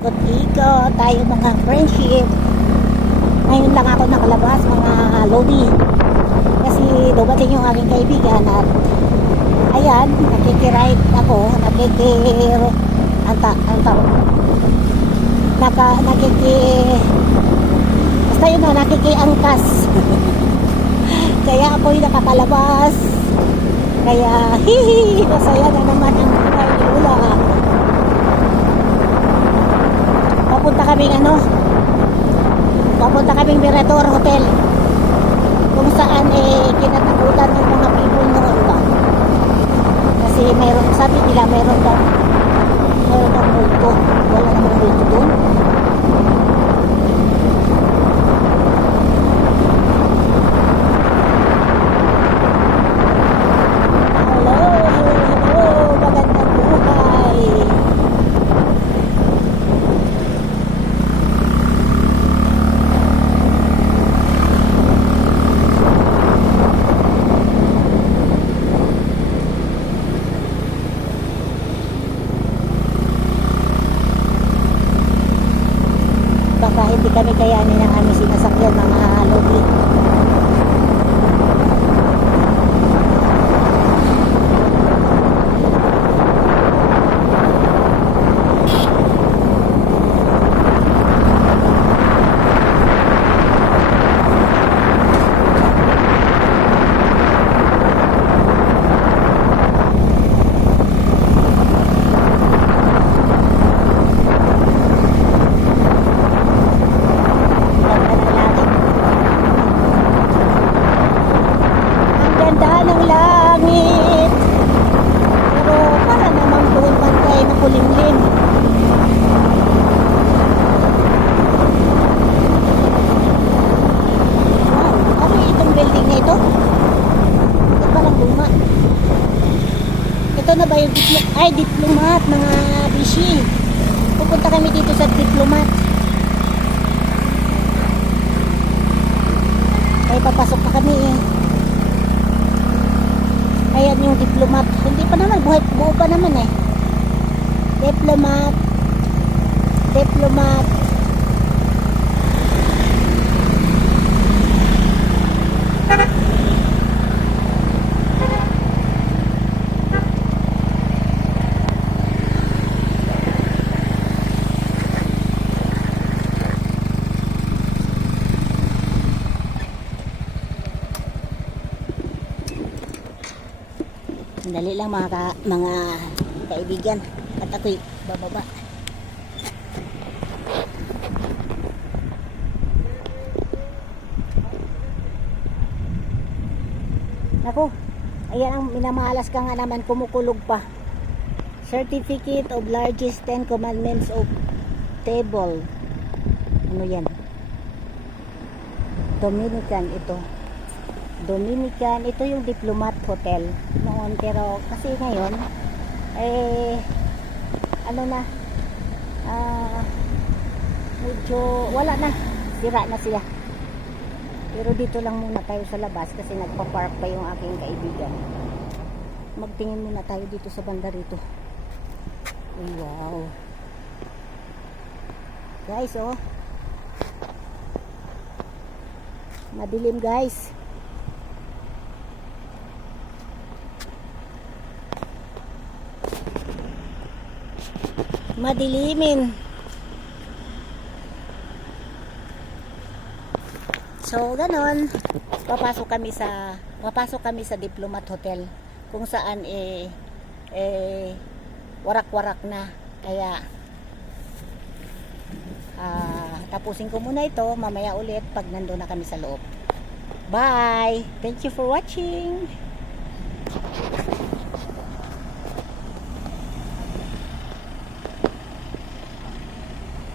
Ikot-ikot tayo mga friendship. Ngayon lang ako nakalabas mga lodi. Kasi dumating yung aking kaibigan at ayan, nakikiride ako, basta yun na, nakikiangkas. Kaya ako'y nakakalabas. Kaya hihi, masaya na naman ang buhay ni Lula. Papunta kaming Mirador Hotel, kung saan kinatakutan ng mga people noon ba. Kasi mayroon, sabi nila mayroon daw multo. Wala namang multo doon. Hello, magandang buhay. Baka hindi kami kayanin ng aming sinasakyan mga lodi. Ganda ng langit, pero para namang doon bantay makulimlim. Wow, ano itong building na ito? Ito palang luma. Ito na ba yung diplomat mga bishi? Pupunta kami dito sa diplomat. Ay papasok pa kami eh. Ayan yung diplomat. Hindi pa naman, buo pa naman eh. Diplomat. Dali lang mga kaibigan. At ako'y bababa. Naku, ayan ang minamalas ka nga naman, kumukulog pa. Certificate of Largest 10 Commandments of Table. Ano yan? Dominican ito. Ito yung Diplomat Hotel noon, pero kasi ngayon medyo wala na, sira na sila. Pero dito lang muna tayo sa labas kasi nagpa-park pa yung aking kaibigan. Magtingin muna tayo dito sa banda rito. Wow guys, oh, madilim guys. Madilimin. So ganon, papasok kami sa Diplomat Hotel, kung saan warak-warak na. Kaya tapusin ko muna ito mamaya ulit pag nandoon na kami sa loob. Bye. Thank you for watching.